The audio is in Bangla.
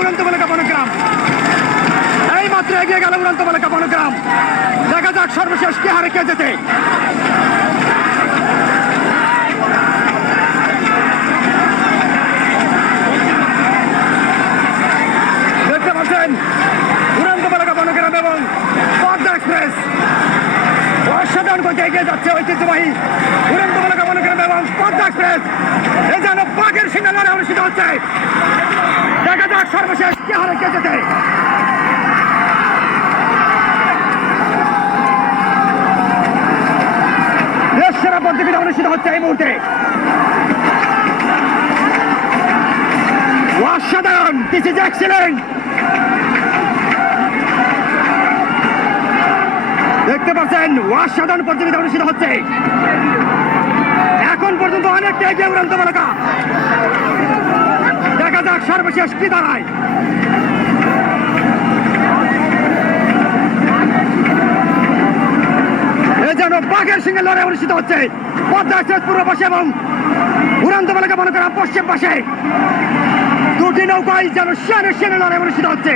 উড়ন্ত বলাকা পনগ্রাম এই মাত্র এগিয়ে গেল উড়ন্ত বলাকা পনগ্রাম দেখা যাক সর্বশেষ কে হারে কে যেতে দেখতে পাচ্ছেন উড়ন্ত বলাকা পনগ্রাম এবং পদ্মা এক্সপ্রেস। অসাধারণ গতি এগিয়ে যাচ্ছে ঐতিহ্যবাহী উড়ন্ত বলাকা পনগ্রাম এবং পদ্মা এক্সপ্রেস। এ যেন বাঘের সিঙ্গালারে অনুষ্ঠিত হচ্ছে। সর্বশেষ কে হারে কে প্রতিযোগিতা অনুষ্ঠিত হচ্ছে এই মুহূর্তে। অসাধারণ দিস ইজ এক্সিলেন্ট দেখতে পাচ্ছেন, অসাধারণ প্রতিযোগিতা অনুষ্ঠিত হচ্ছে। এখন পর্যন্ত অনেকটা এগিয়ে উড়ন্ত দেখা যাক সর্বশেষ কি দাঁড়ায়? যেন বাঘের সঙ্গে লড়াই অনুষ্ঠিত হচ্ছে। পদ্মা এক্সপ্রেস পূর্ব পাশে এবং উড়ন্ত বেলাকে মনে করা পশ্চিম পাশে। দুটি নৌকায় যেন সেনে সেনে লড়াই অনুষ্ঠিত হচ্ছে।